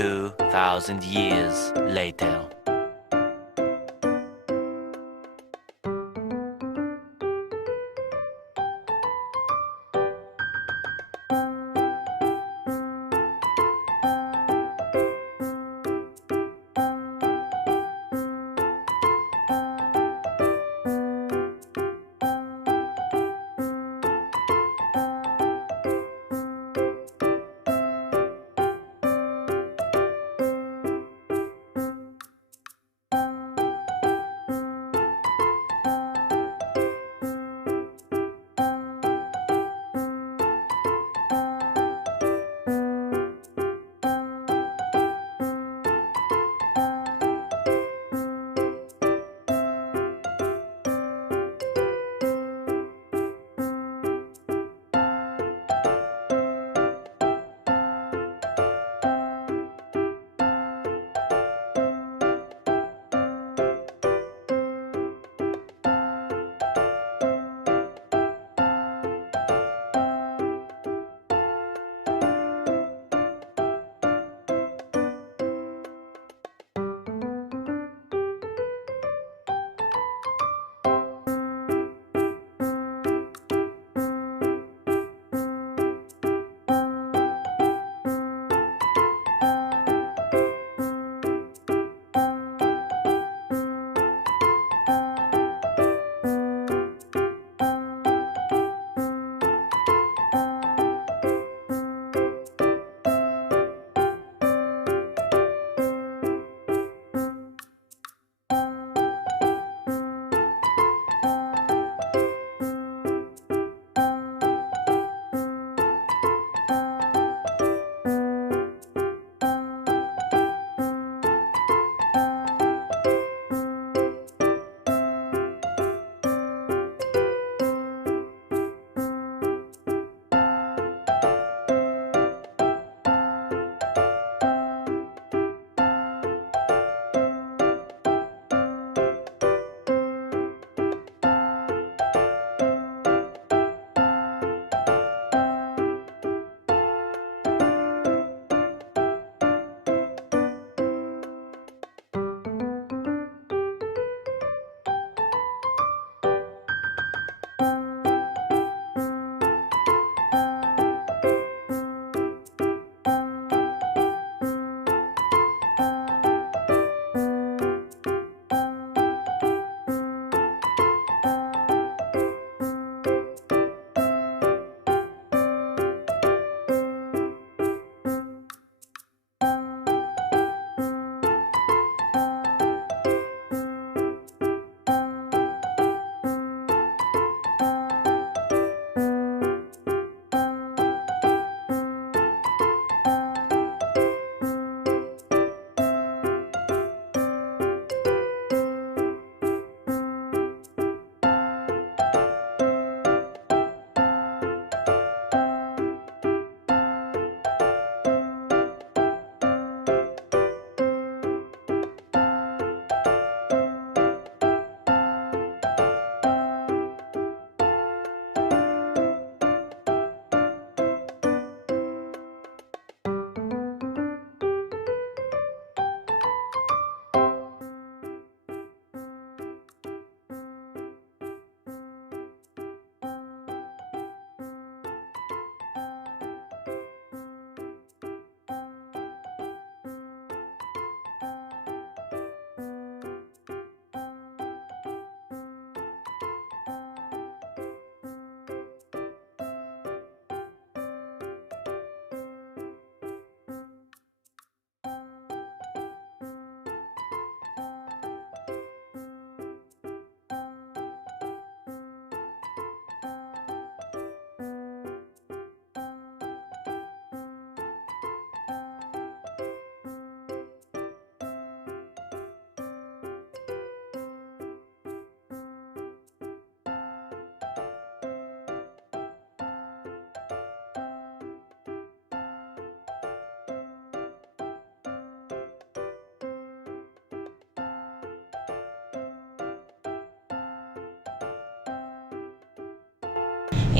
2,000 years later.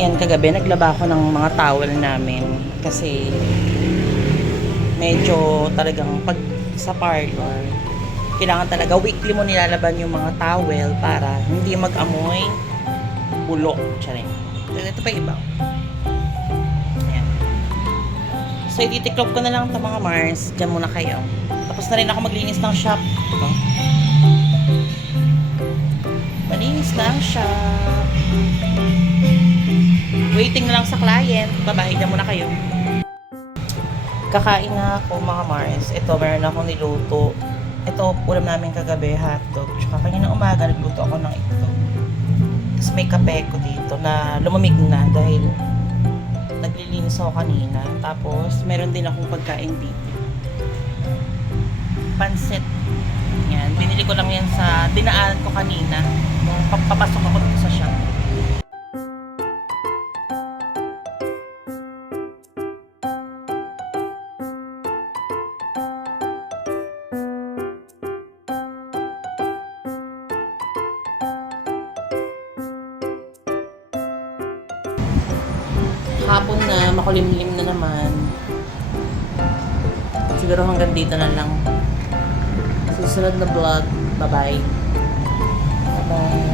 Yan, kagabi naglaba ako ng mga towel namin kasi medyo talagang pag sa parlor kailangan talaga weekly mo nilalaban yung mga towel para hindi mag-amoy bulok. Charing. Ito pa iba. Ayan. So, ititiklop ko na lang ito mga Mars. Diyan muna kayo. Tapos na rin ako maglinis ng shop. Ito. Malinis na ang shop. Waiting na lang sa client. Bye-bye. Diyan muna kayo. Kakain na ako mga Mars. Ito, meron akong niluto. Ito, ulam namin kagabi, hotdog. Tsaka kanina umaga, nagluto ako ng itlog. Tapos may kape ko dito na lumamig na dahil naglilinis ako kanina. Tapos, meron din akong pagkain dito. Pansit. Yan. Binili ko lang yan sa dinaan ko kanina. Nung papasok ako dito sa shop. Hapon na, makulimlim na naman. Siguro hanggang dito na lang. Susunod na vlog. Bye-bye. Bye-bye.